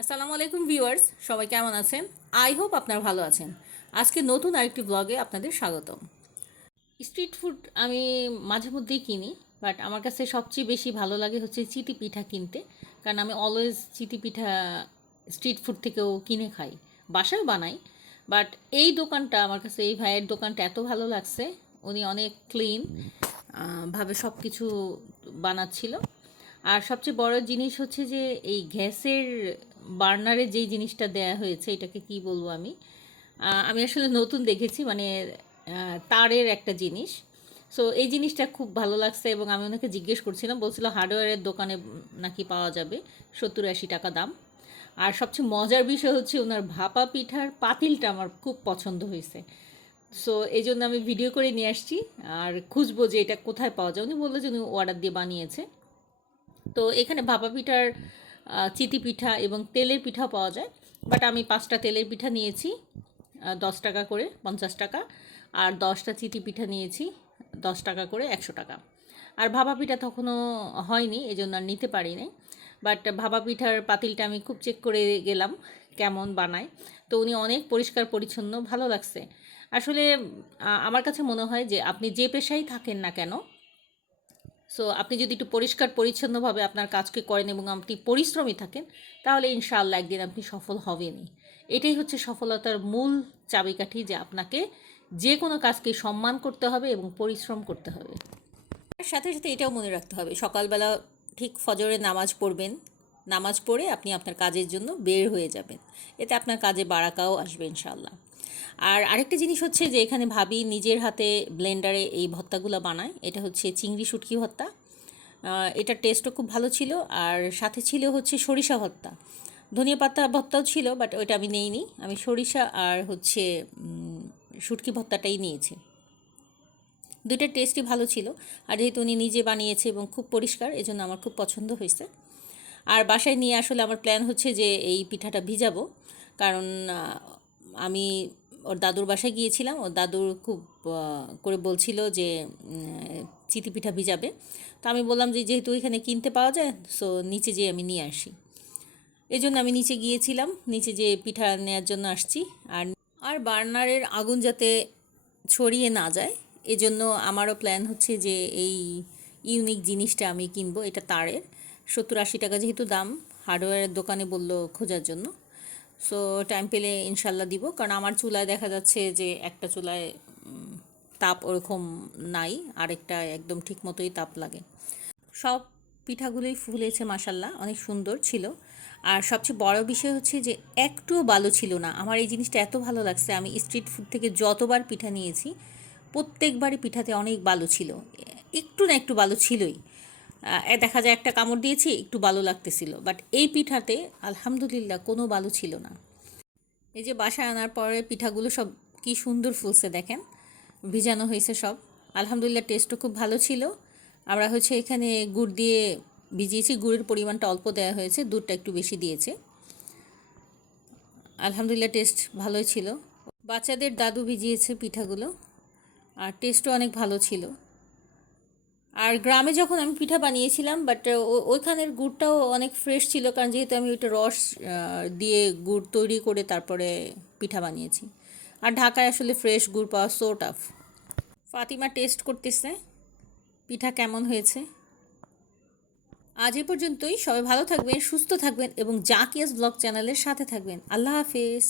আসসালামু আলাইকুম ভিউয়ার্স, সবাই কেমন আছেন? আই হোপ আপনারা ভালো আছেন। আজকে নতুন আরেকটি ব্লগে আপনাদের স্বাগতম। স্ট্রিট ফুড আমি মাঝে মধ্যেই কিনি বাট আমার কাছে সবচেয়ে বেশি ভালো লাগে হচ্ছে চিতি পিঠা কিনতে, কারণ আমি অলওয়েজ চিটি পিঠা স্ট্রিট ফুড থেকেও কিনে খাই। বাসায় বানাই বাট এই দোকানটা, আমার কাছে এই ভাইয়ের দোকানটা এত ভালো লাগছে, উনি অনেক ক্লিন ভাবে সব কিছু বানাচ্ছিল। আর সবচেয়ে বড় জিনিস হচ্ছে যে এই গ্যাসের বার্নারে যেই জিনিসটা দেয়া হয়েছে, এটাকে কি বলব আমি? আমি আসলে নতুন দেখেছি মানে তারের একটা জিনিস। সো এই জিনিসটা খুব ভালো লাগছে এবং আমি ওনাকে জিজ্ঞেস করছিলাম, বলছিল হার্ডওয়্যারের দোকানে নাকি পাওয়া যাবে সত্তর আশি টাকা দাম। আর সবচেয়ে মজার বিষয় হচ্ছে ওনার ভাপা পিঠার পাতিলটা আমার খুব পছন্দ হয়েছে। সো এই জন্য আমি ভিডিও করে নিয়ে আসছি আর খুঁজবো যে এটা কোথায় পাওয়া যায়। উনি বলল যে উনি অর্ডার দিয়ে বানিয়েছে। তো, এখানে ভাপা পিঠার চিতি পিঠা এবং তেলের পিঠা পাওয়া যায়। বাট আমি পাঁচটা তেলের পিঠা নিয়েছি দশ টাকা করে, পঞ্চাশ টাকা। আর দশটা চিতি পিঠা নিয়েছি, দশ টাকা করে, একশো টাকা। আর ভাপা পিঠা তখনও হয়নি এই জন্য আর নিতে পারি নাই। বাট ভাপা পিঠার পাতিলটা আমি খুব চেক করে গেলাম, কেমন বানায়। তো উনি অনেক পরিষ্কার পরিচ্ছন্ন, ভালো লাগছে। আসলে আমার কাছে মনে হয় যে আপনি যে পেশায় থাকেন না কেন সো আপনি যদি একটু পরিষ্কার, পরিচ্ছন্নভাবে আপনার কাজকে করেন এবং আপনি পরিশ্রমী থাকেন, তাহলে ইনশাআল্লাহ একদিন আপনি সফল হবেনই। এটাই হচ্ছে সফলতার মূল চাবিকাঠি যে আপনাকে যে কোনো কাজকে সম্মান করতে হবে এবং পরিশ্রম করতে হবে। তার সাথে সাথে এটাও মনে রাখতে হবে, সকালবেলা ঠিক ফজরে নামাজ পড়বেন নামাজ পড়ে আপনি আপনার কাজের জন্য বের হয়ে যাবেন। এতে আপনার কাজে বারাকাও আসবে ইনশাল্লাহ আর আরেকটা জিনিস হচ্ছে যে এখানে ভাবি নিজের হাতে ব্লেন্ডারে এই ভত্তাগুলো বানায়। এটা হচ্ছে চিংড়ি শুটকি ভত্তা। এটার টেস্টও খুব ভালো ছিল। আর সাথে ছিল হচ্ছে সরিষা ভত্তা। ধনিয়া পাতা ভর্তাও ছিল বাট ওইটা আমি নেইনি। আমি সরিষা আর হচ্ছে উম, শুটকি ভর্তাটাই নিয়েছি। দুইটা টেস্টই ভালো ছিল। আর যেহেতু উনি নিজে বানিয়েছে এবং খুব পরিষ্কার এজন্য আমার খুব পছন্দ হয়েছে। আর বাসায় নিয়ে আসলে আমার প্ল্যান হচ্ছে যে এই পিঠাটা ভিজাবো। কারণ আমি ওর দাদুর বাসায় গিয়েছিলাম। ওর দাদুর খুব করে বলছিল যে চিতি পিঠা ভিজাবে। তো আমি বললাম যে, যেহেতু এখানে কিনতে পাওয়া যায় সো নিচে যেয়ে আমি নিয়ে আসি। এই জন্য আমি নিচে গিয়েছিলাম। নিচে যে পিঠা নেওয়ার জন্য আসছি। আর আর বার্নারের আগুন যাতে ছড়িয়ে না যায়, এজন্য আমারও প্ল্যান হচ্ছে যে এই ইউনিক জিনিসটা আমি কিনবো, এটা তারের। সত্তর আশি টাকা যেহেতু দাম হার্ডওয়্যারের দোকানে বলল খোঁজার জন্য। সো টাইম পেলে ইনশাল্লাহ দিব। কারণ আমার চুলায় দেখা যাচ্ছে যে একটা চুলায় তাপ ওরকম নাই, আরেকটা একদম ঠিক মতোই তাপ লাগে। সব পিঠাগুলোই ফুলেছে মাসাল্লাহ অনেক সুন্দর ছিল। আর সবচেয়ে বড় বিষয় হচ্ছে যে একটুও বালু ছিল না। আমার এই জিনিসটা এত ভালো লাগছে, আমি স্ট্রিট ফুড থেকে যতবার পিঠা নিয়েছি, প্রত্যেকবারই পিঠাতে অনেক বালু ছিল। একটু না একটু বালু ছিলই। দেখা যায় একটা কামড় দিয়েছি, একটু বালু লাগতেছিল। বাট এই পিঠাতে আলহামদুলিল্লাহ কোনো বালু ছিল না। এই যে বাসায় আনার পরে পিঠাগুলো সব কি সুন্দর ফুলছে দেখেন, ভিজানো হয়েছে সব। আলহামদুলিল্লাহ টেস্টও খুব ভালো ছিল। আমরা হচ্ছে এখানে গুড় দিয়ে ভিজিয়েছি, গুড়ের পরিমাণটা অল্প দেওয়া হয়েছে, দুধটা একটু বেশি দিয়েছে। আলহামদুলিল্লাহ টেস্ট ভালোই ছিল। বাচ্চাদের দাদু ভিজিয়েছে পিঠাগুলো, আর টেস্টও অনেক ভালো ছিল। আর গ্রামে যখন আমি পিঠা বানিয়েছিলাম বাট ওইখানের গুড়টাও অনেক ফ্রেশ ছিল, কারণ যেহেতু আমি ওইটা রস দিয়ে গুড় তৈরি করে তারপরে পিঠা বানিয়েছি। আর ঢাকায় আসলে ফ্রেশ গুড় পাওয়া সো টাফ ফাতিমা টেস্ট করতেছে, পিঠা কেমন হয়েছে? আজ এ পর্যন্তই, সবাই ভালো থাকবেন, সুস্থ থাকবেন, এবং জাকিয়াস ব্লগ চ্যানেলের সাথে থাকবেন। আল্লাহ হাফেজ।